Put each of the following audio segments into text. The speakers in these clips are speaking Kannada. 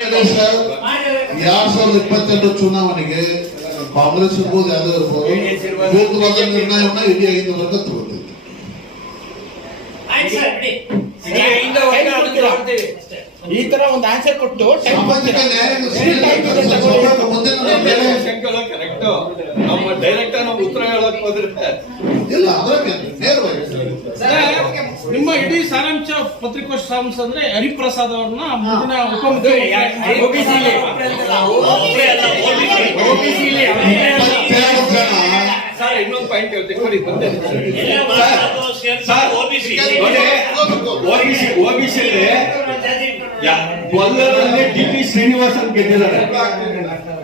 2022 ಚುನಾವಣೆಗೆ ಕಾಂಗ್ರೆಸ್ ಇರ್ಬೋದು ಯಾವುದೋ ಇರ್ಬೋದು ಸೂಕ್ತವಾದ ನಿರ್ಣಯವನ್ನ ಇಡೀ 5 ವರ್ಗ ತಗೊಳ್ತೀವಿ. ಈ ತರ ಒಂದು ಆನ್ಸರ್ ಕೊಟ್ಟು ಸಾಮಾಜಿಕ ನ್ಯಾಯ ನಮ್ಮ ಡೈರೆಕ್ಟ್ ನಾವು ಉತ್ತರ ಹೇಳಕ್ ಹೋದ್ರೆ ಇಲ್ಲ ಅದಕ್ಕೆ ನೇರವಾಗಿ ನಿಮ್ಮ ಇಡೀ ಸಾರಾಂಶ ಪತ್ರಿಕೋಷ್ಠಿ ಸಾರಾಂಶ ಅಂದ್ರೆ ಹರಿಪ್ರಸಾದ್ ಅವ್ರನ್ನ ಮುಂದಿನ ಉಪಮುಖ್ಯಮಂತ್ರಿ ಸರ್ ಇನ್ನೊಂದು ಪಾಯಿಂಟ್ ಹೇಳ್ತೀನಿ ಕೊಲ್ಲರಲ್ಲಿ ಟಿ ಶ್ರೀನಿವಾಸನ್ ಗೆದ್ದಿದ್ದಾರೆ.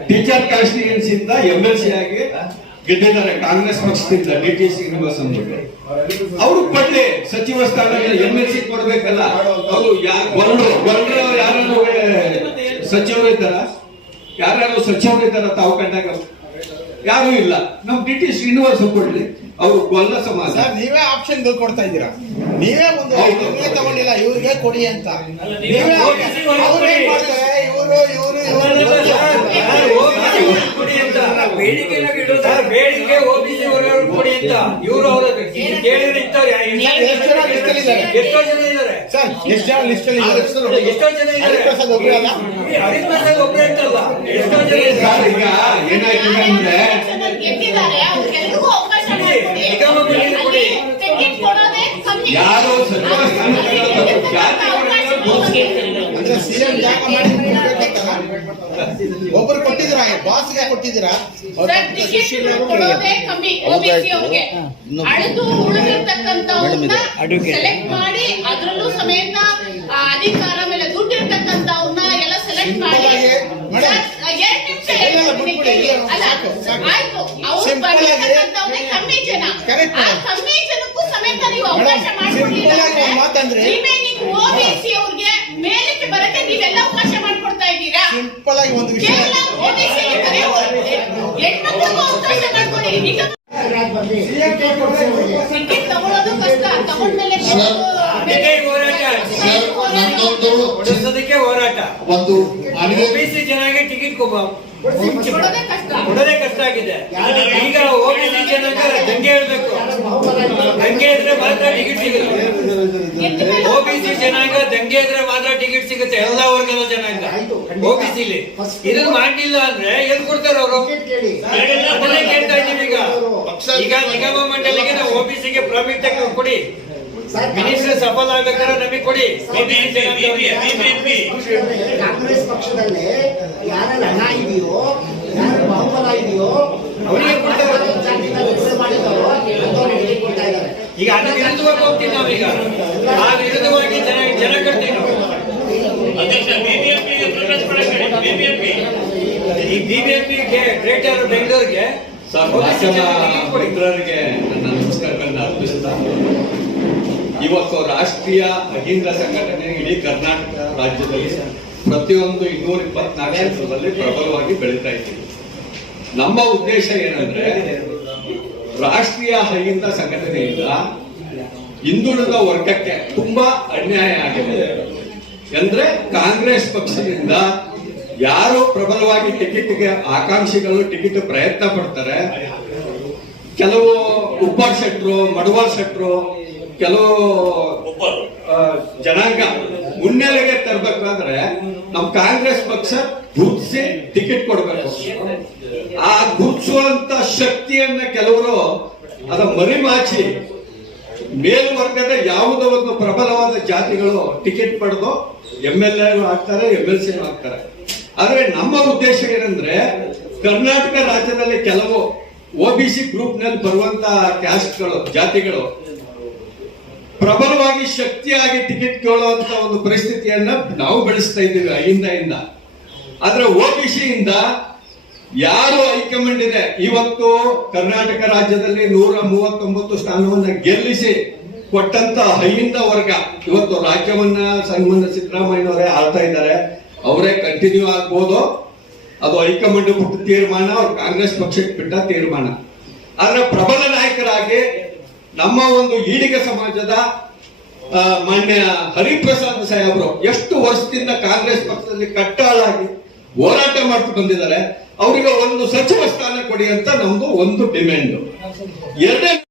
ಟೀಚರ್ ಕಾನ್ಸ್ಟಿಟ್ಯೂನ್ಸಿ ಇಂದ MLC ಆಗಿ ಗೆದ್ದಿದ್ದಾರೆ ಕಾಂಗ್ರೆಸ್ ಪಕ್ಷದಿಂದ. ಟಿ ಶ್ರೀನಿವಾಸನ್ ಅವರು ಕೊಡ್ಲಿ ಸಚಿವ ಸ್ಥಾನ MLC ಕೊಡ್ಬೇಕಲ್ಲ. ಅವರು ಗೊಲ್ರು ಯಾರು ಸಚಿವರು ಇದ್ದಾರ, ಯಾರು ಸಚಿವರು ಇದ್ದಾರ ತಾವು ಕಂಡಾಗ ಯಾರು ಇಲ್ಲ. ನಮ್ ಟಿ ಶ್ರೀನಿವಾಸ ಕೊಡ್ಲಿ, ಅವರು ಗೊಲ್ಲ ಸಮಾಜ. ನೀವೇ ಆಪ್ಷನ್ ಕೊಡ್ತಾ ಇದ್ದೀರಾ, ನೀವೇ ಒಂದು ನಿರ್ಣಯ ತಗೊಂಡಿಲ್ಲ ಇವ್ರಿಗೆ ಕೊಡಿ ಅಂತ. ಬೇಡಿಕೆ OBC ಕೊಡಿ ಅಂತ ಇವರು ಅವರು ಕೇಳಿದ್ರೆ ಇದ್ದಾರೆ. ಎಷ್ಟೋ ಜನ ಇದ್ದಾರೆ ಸರ್, ಎಷ್ಟು ಜನ ಲಿಸ್ಟ್ ಅಲ್ಲಿ ಎಷ್ಟೋ ಜನ ಇದ್ದಾರೆ. ಹರಿಪ್ರಸಾದ್ ಒಬ್ಬರೇ ಅಲ್ಲ, ಹರಿಪ್ರಸಾದ್ ಒಬ್ಬರೇ ಅಂತಲ್ಲ, ಎಷ್ಟೋ ಜನ ಇದ್ದಾರೆ. ಈಗ ಏನಾಯ್ತು ಅಂದ್ರೆ ಯಾರು ಸಚಿವ ಸ್ಥಾನ ಅಂದ್ರೆ ಸಿಎಂ ಜಾಗ ಮಾಡಿ ಒಬ್ಬರು ಕೊಟ್ಟಿದ್ದೀರಾ, ಬಾಸ್ಗೆ ಕೊಟ್ಟಿದ್ದೀರಾ. ಸೆಲೆಕ್ಟ್ ಮಾಡಿ ಅದ್ರಲ್ಲೂ ಸಮೇತ ಅಧಿಕಾರ ಮೇಲೆ ದುಡ್ಡು ಇರ್ತಕ್ಕಂಥವ್ರನ್ನ ಎಲ್ಲ ಸೆಲೆಕ್ಟ್ ಮಾಡಿ ಆಯ್ತು. ಅವ್ರು ಬರ್ತಕ್ಕಂಥವ್ರೆ ಕಮ್ಮಿ ಜನ, ಆ ಕಮ್ಮಿ ಜನಕ್ಕೂ ಸಮೇತ ನೀವು ಅವಕಾಶ ಮಾಡಿಕೊಟ್ಟಿದ್ದೀರಾ. ರಿಮೈನಿಂಗ್ OBC ಅವ್ರಿಗೆ ಮೇಲಕ್ಕೆ ಬರಕ್ಕೆ ನೀವೆಲ್ಲ ಅವಕಾಶ ಮಾಡ್ಕೊಡ್ತಾ ಇದ್ದೀರಾ. ಸಿಂಪಲ್ ಆಗಿ ಒಂದು ವಿಷಯ, OBC ಹೆಣ್ಮಕ್ಳಿಗೂ ಅವಕಾಶ ಮಾಡ್ಕೊಡಿ. ಟಿಕೆಟ್ ತಗೊಳ್ಳೋದು ಕಷ್ಟ, ತಗೊಂಡ್ಮೇಲೆ ಹೋರಾಟ. ಒಂದು OBC ಜನಾಂಗ ಟಿಕೆಟ್ ಕೊಡೋದೇ ಕಷ್ಟ ಆಗಿದೆ. ಈಗ OBC ಜನಾಂಗ ದಂಗೆ ಹೇಳ್ಬೇಕು, ದಂಗೆ ಇದ್ರೆ ಮಾತ್ರ ಟಿಕೆಟ್ ಸಿಗುತ್ತೆ. OBC ಜನಾಂಗ ದಂಗೆ ಇದ್ರೆ ಮಾತ್ರ ಟಿಕೆಟ್ ಸಿಗುತ್ತೆ, ಎಲ್ಲ ವರ್ಗದ ಜನಾಂಗ OBC-ಲಿ. ಇದನ್ನ ಮಾಡಿಲ್ಲ ಅಂದ್ರೆ ಎಲ್ಲಿ ಕೊಡ್ತಾರೆ ಅವರು? ಅದನ್ನೇ ಕೇಳ್ತಾ ಇದ್ದೀವಿ. ಈಗ ನಿಗಮ ಮಂಡಳಿಗೆ ನಾವು OBC-ಗೆ ಪ್ರಾಮುಖ್ಯತೆ ಕೊಡಿ, ಮಿನಿಸ್ಟರ್ ಸಫಲ ಆಗ್ಬೇಕಾದ್ರೆ ನಮಗೆ ಕೊಡಿ. ಕಾಂಗ್ರೆಸ್ ಪಕ್ಷದಲ್ಲಿ ಯಾರಲ್ಲಿ ಹಣ ಇದೆಯೋ, ಯಾರು ಬಾಹುಬಲ ಇದೆಯೋ ಅವರಿಗೆ ಕೊಡ್ತಾರೆ. ಕೊಡ್ತಾ ಇದ್ದಾರೆ. ಈಗ ಅದ್ರ ವಿರುದ್ಧವಾಗಿ ಹೋಗ್ತೀವಿ ನಾವೀಗ, ಆ ವಿರುದ್ಧವಾಗಿ ಜನ ಕಟ್ತೀವಿ ನಾವು. ಈ BBMP ಗ್ರೇಟರ್ ಬೆಂಗಳೂರಿಗೆ ಮಿತ್ರರಿಗೆ ನನ್ನ ನಮಸ್ಕಾರಗಳನ್ನ ಅರ್ಪಿಸ್ತಾ, ಇವತ್ತು ರಾಷ್ಟ್ರೀಯ ಅಹಿಂದ ಸಂಘಟನೆ ಇಡೀ ಕರ್ನಾಟಕ ರಾಜ್ಯದಲ್ಲಿ ಪ್ರತಿಯೊಂದು 224 ಕ್ಷೇತ್ರದಲ್ಲಿ ಪ್ರಬಲವಾಗಿ ಬೆಳೀತಾ ಇದ್ದೀವಿ. ನಮ್ಮ ಉದ್ದೇಶ ಏನಂದ್ರೆ, ರಾಷ್ಟ್ರೀಯ ಅಹಿಂದ ಸಂಘಟನೆಯಿಂದ ಹಿಂದುಳಿದ ವರ್ಗಕ್ಕೆ ತುಂಬಾ ಅನ್ಯಾಯ ಆಗಿದೆ. ಅಂದ್ರೆ ಕಾಂಗ್ರೆಸ್ ಪಕ್ಷದಿಂದ ಯಾರು ಪ್ರಬಲವಾಗಿ ಟಿಕೆಟ್ಗೆ ಆಕಾಂಕ್ಷಿಗಳು ಟಿಕೆಟ್ ಪ್ರಯತ್ನ ಪಡ್ತಾರೆ, ಕೆಲವು ಉಪ್ಪಾರ್ ಶೆಟ್ರು, ಮಡವಾಳ್ ಶೆಟ್ರು, ಕೆಲವು ಜನಾಂಗ ಮುನ್ನೆಲೆಗೆ ತರಬೇಕಾದ್ರೆ ನಮ್ ಕಾಂಗ್ರೆಸ್ ಪಕ್ಷ ಗುರುತಿಸಿ ಟಿಕೆಟ್ ಕೊಡಬೇಕು. ಆ ಗುರುತಿಸುವಂತ ಶಕ್ತಿಯನ್ನ ಕೆಲವರು ಅದ ಮರಿಮಾಚಿ ಮೇಲ್ವರ್ಗದ ಯಾವುದೋ ಒಂದು ಪ್ರಬಲವಾದ ಜಾತಿಗಳು ಟಿಕೆಟ್ ಪಡೆದು MLA ಆಗ್ತಾರೆ, MLC ಆಗ್ತಾರೆ. ಆದ್ರೆ ನಮ್ಮ ಉದ್ದೇಶ ಏನಂದ್ರೆ, ಕರ್ನಾಟಕ ರಾಜ್ಯದಲ್ಲಿ ಕೆಲವು OBC ಗ್ರೂಪ್ ನಲ್ಲಿ ಬರುವಂತ ಕ್ಯಾಸ್ಟ್ಗಳು, ಜಾತಿಗಳು ಪ್ರಬಲವಾಗಿ ಶಕ್ತಿಯಾಗಿ ಟಿಕೆಟ್ ಕೇಳುವಂತ ಒಂದು ಪರಿಸ್ಥಿತಿಯನ್ನ ನಾವು ಬೆಳೆಸ್ತಾ ಇದ್ದೀವಿ ಅಹಿಂದೆಯಿಂದ. ಆದ್ರೆ OBC-ಯಿಂದ ಯಾರು ಹೈಕಮಾಂಡ್ ಇದೆ, ಇವತ್ತು ಕರ್ನಾಟಕ ರಾಜ್ಯದಲ್ಲಿ 139 ಸ್ಥಾನವನ್ನ ಗೆಲ್ಲಿಸಿ ಕೊಟ್ಟಂತ ಅಹಿಂದ ವರ್ಗ ಇವತ್ತು ರಾಜ್ಯವನ್ನ ಸನ್ಮಾನ್ಯ ಸಿದ್ದರಾಮಯ್ಯನವರೇ ಆಳ್ತಾ ಇದ್ದಾರೆ. ಅವರೇ ಕಂಟಿನ್ಯೂ ಆಗ್ಬೋದು, ಅದು ಹೈಕಮಾಂಡ್ ಬಿಟ್ಟ ತೀರ್ಮಾನ, ಅವ್ರು ಕಾಂಗ್ರೆಸ್ ಪಕ್ಷಕ್ಕೆ ಬಿಟ್ಟ ತೀರ್ಮಾನ. ಆದ್ರೆ ಪ್ರಬಲ ನಾಯಕರಾಗಿ ನಮ್ಮ ಒಂದು ಈಡಿಗ ಸಮಾಜದ ಮಾನ್ಯ ಹರಿಪ್ರಸಾದ್ ಸಾಹೇಬ್ರು ಎಷ್ಟು ವರ್ಷದಿಂದ ಕಾಂಗ್ರೆಸ್ ಪಕ್ಷದಲ್ಲಿ ಕಟ್ಟಾಳಾಗಿ ಹೋರಾಟ ಮಾಡ್ತಾ ಬಂದಿದ್ದಾರೆ. ಅವರಿಗೆ ಒಂದು ಸಚಿವ ಸ್ಥಾನ ಕೊಡಿ ಅಂತ ನಮ್ದು ಒಂದು ಡಿಮ್ಯಾಂಡ್. ಎರಡನೇ